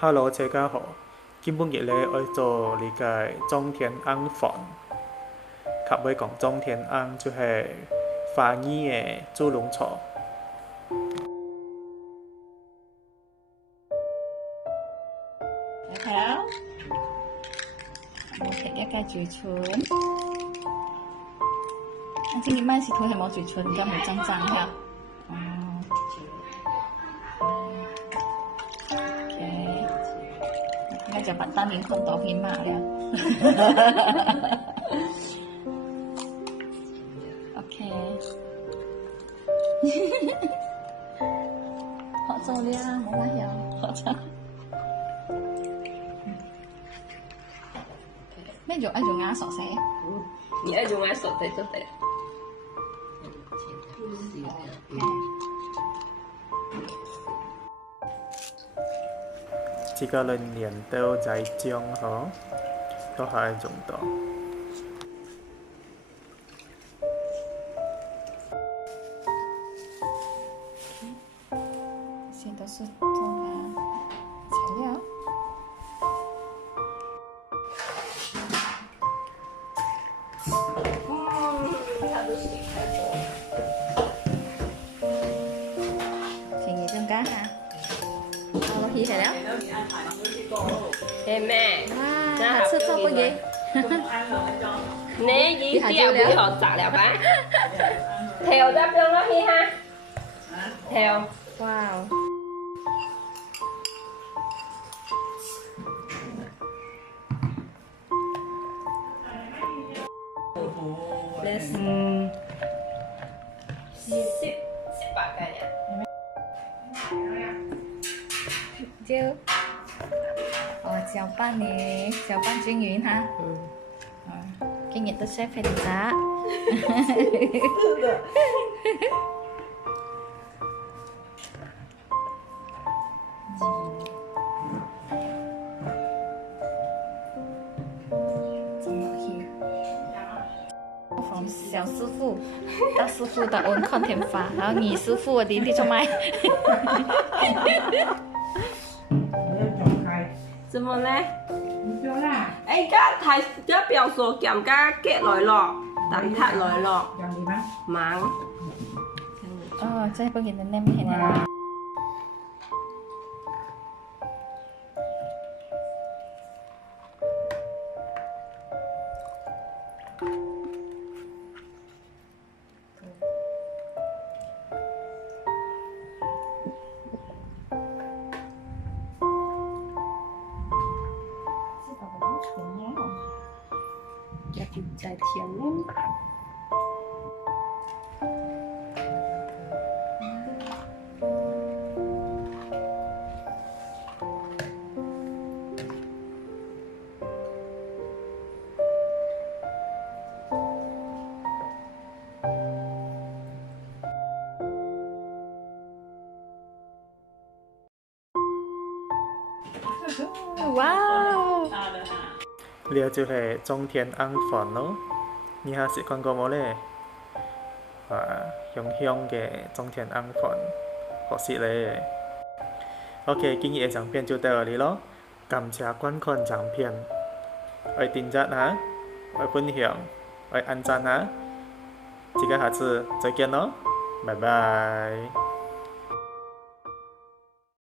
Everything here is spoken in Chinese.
Hello，大家好。今本日咧要做理解中田安房，及要讲中田安就是花语嘅猪笼草。好，我睇一個嘴唇。今日買是塗係冇嘴唇，咁冇髒髒嘅。應該就把單面看到片嘛了。OK， 好做了，冇乜嘢，好做。咩用？用牙刷洗？你愛用牙刷對就對。這個人年都在將嗬，都係用到。這些都是做的材料。請你中間哈，好落去係了。係咩？哇，吃錯不嘢。你已經掉俾學習了吧？條得邊落去哈？條。哇哦！18個呀。就攪拌你，攪拌均勻哈。今日都 chef 嚟咋？是的。從小師傅到師傅的溫看天發，然後二師傅點啲做咩？怎麼咧？而家表數減加結來咯，蛋撻來咯。忙。哦，即係幫佢哋拎起嚟。要再甜呢。哇哦！呢就係中田安房咯。你下食過冇咧？香香嘅中田安房，好食咧。OK， 今日嘅影片就到這裡咯。感謝觀看影片，愛訂閱哈，愛分享，愛按讚哈。這個下次再見咯，拜拜。